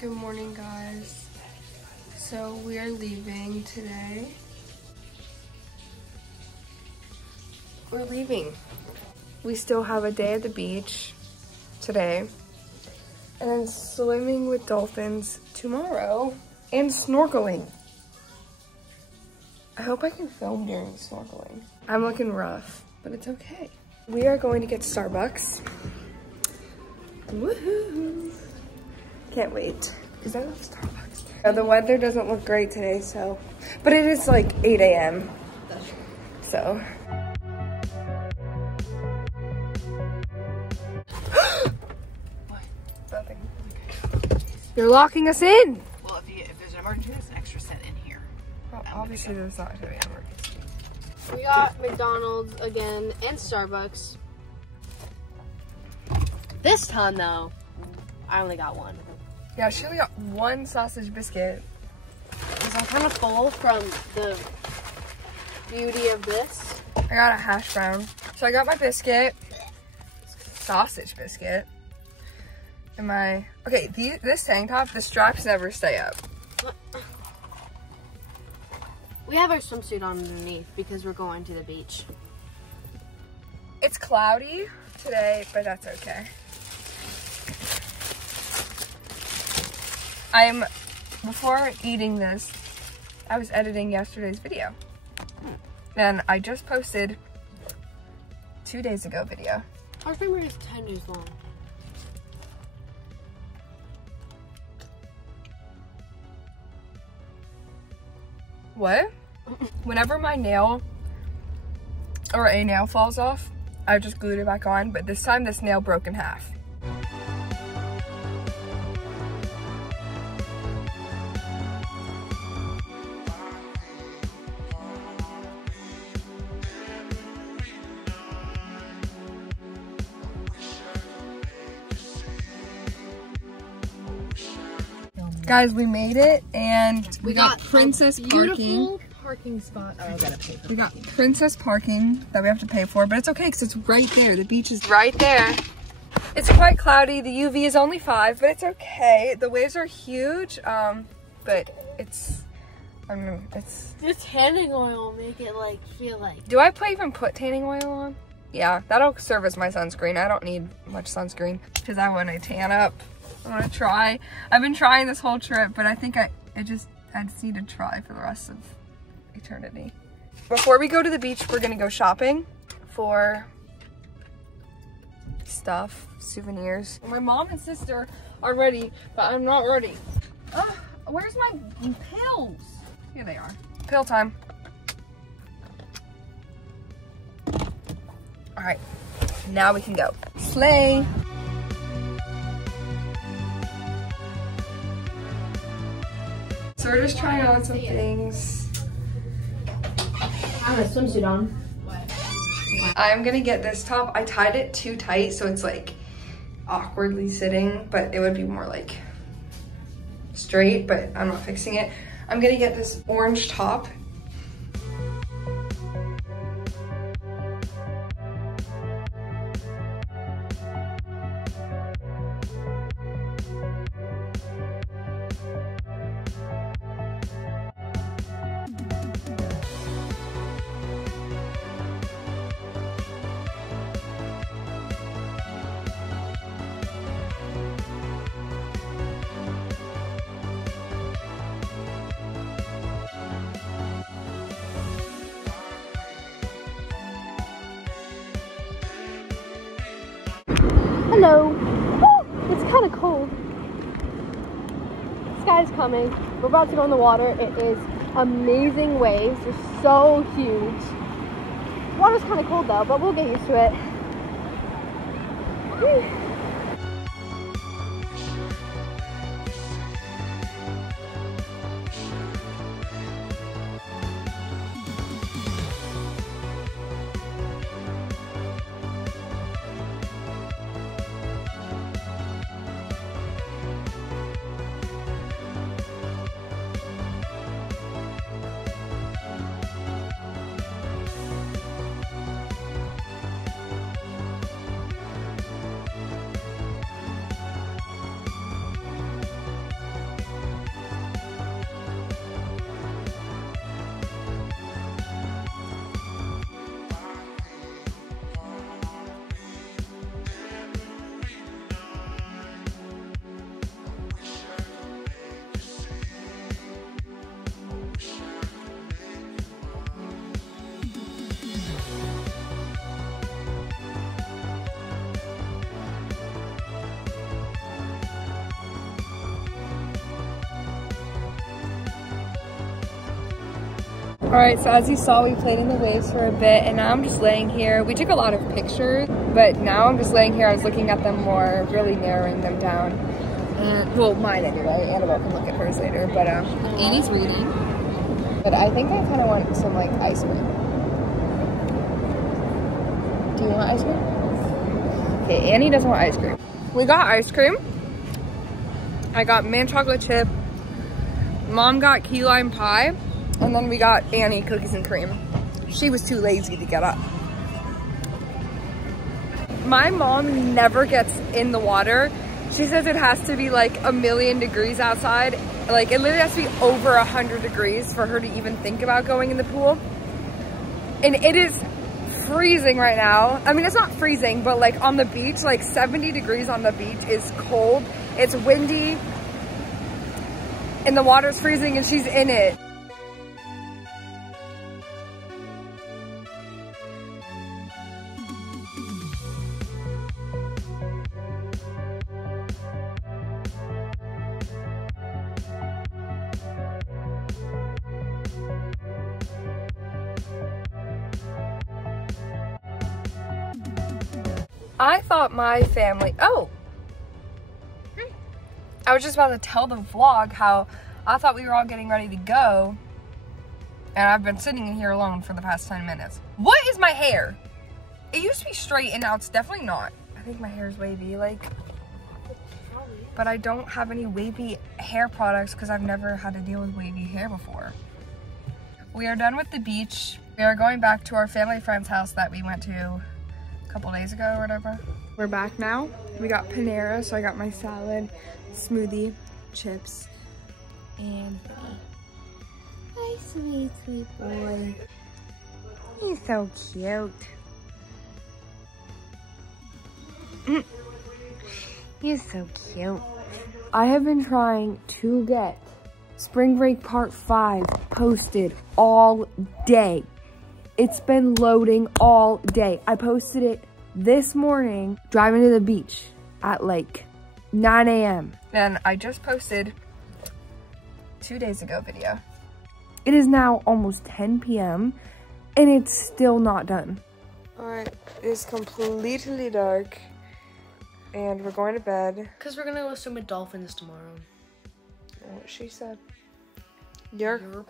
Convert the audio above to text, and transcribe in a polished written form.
Good morning, guys. So we are leaving today. We're leaving. We still have a day at the beach today, and then swimming with dolphins tomorrow, and snorkeling. I hope I can film during snorkeling. I'm looking rough, but it's okay. We are going to get Starbucks. Woohoo! Can't wait, because I love Starbucks. The weather doesn't look great today, so, but it is like 8 a.m. So. What? Nothing. You're locking us in! Well, if there's an emergency, there's an extra set in here. Well, obviously there's not gonna be an emergency. We got McDonald's again and Starbucks. This time though, I only got one. Yeah, she only got one sausage biscuit. Because I'm kind of full from the beauty of this. I got a hash brown. So I got my biscuit, sausage biscuit, and my, okay, this tank top, the straps never stay up. We have our swimsuit on underneath because we're going to the beach. It's cloudy today, but that's okay. Before eating this, I was editing yesterday's video. Then I just posted 2 days ago video. Our finger is 10 days long. What? Whenever my nail or a nail falls off, I just glued it back on, but this time this nail broke in half. Guys, we made it, and we got Princess Parking. Parking spot. Oh, I gotta pay for We got Princess Parking that we have to pay for, but it's okay because it's right there. The beach is right there. It's quite cloudy. The UV is only 5, but it's okay. The waves are huge, but it's, I don't know, it's... The tanning oil make it like feel like... Do I even put tanning oil on? Yeah, that'll serve as my sunscreen. I don't need much sunscreen because I want to tan up. I want to try. I've been trying this whole trip, but I think I just need to try for the rest of eternity. Before we go to the beach, we're gonna go shopping for stuff, souvenirs. My mom and sister are ready, but I'm not ready. Where's my pills? Here they are. Pill time. All right, now we can go. Slay. So we're just trying on some things. I have a swimsuit on. I'm gonna get this top. I tied it too tight, so it's like awkwardly sitting, but it would be more like straight, but I'm not fixing it. I'm gonna get this orange top. Hello. Woo! It's kind of cold. Sky's coming. We're about to go in the water. It is amazing waves. They're so huge. Water's kind of cold though, but we'll get used to it. Woo. All right, so as you saw, we played in the waves for a bit, and now I'm just laying here. We took a lot of pictures, but now I'm just laying here. I was looking at them more, really narrowing them down. And, well, mine anyway. Annabelle can look at hers later, but Annie's reading. But I think I kind of want some, like, ice cream. Do you want ice cream? Okay, Annie doesn't want ice cream. We got ice cream. I got mint chocolate chip. Mom got key lime pie. And then we got Annie cookies and cream. She was too lazy to get up. My mom never gets in the water. She says it has to be like 1,000,000 degrees outside. Like it literally has to be over 100 degrees for her to even think about going in the pool. And it is freezing right now. I mean, it's not freezing, but like on the beach, like 70 degrees on the beach is cold. It's windy and the water's freezing and she's in it. I thought my family, I was just about to tell the vlog how I thought we were all getting ready to go and I've been sitting in here alone for the past 10 minutes. What is my hair? It used to be straight and now it's definitely not. I think my hair is wavy, like, but I don't have any wavy hair products because I've never had to deal with wavy hair before. We are done with the beach. We are going back to our family friend's house that we went to a couple days ago or whatever. We're back now. We got Panera, so I got my salad, smoothie, chips, and hi, sweet, sweet boy. He's so cute. He's so cute. I have been trying to get Spring Break Part 5 posted all day. It's been loading all day. I posted it this morning, driving to the beach at like 9 a.m. And I just posted 2 days ago video. It is now almost 10 p.m. and it's still not done. All right, it's completely dark and we're going to bed. Because we're gonna go swim with dolphins tomorrow. What she said. Yerp.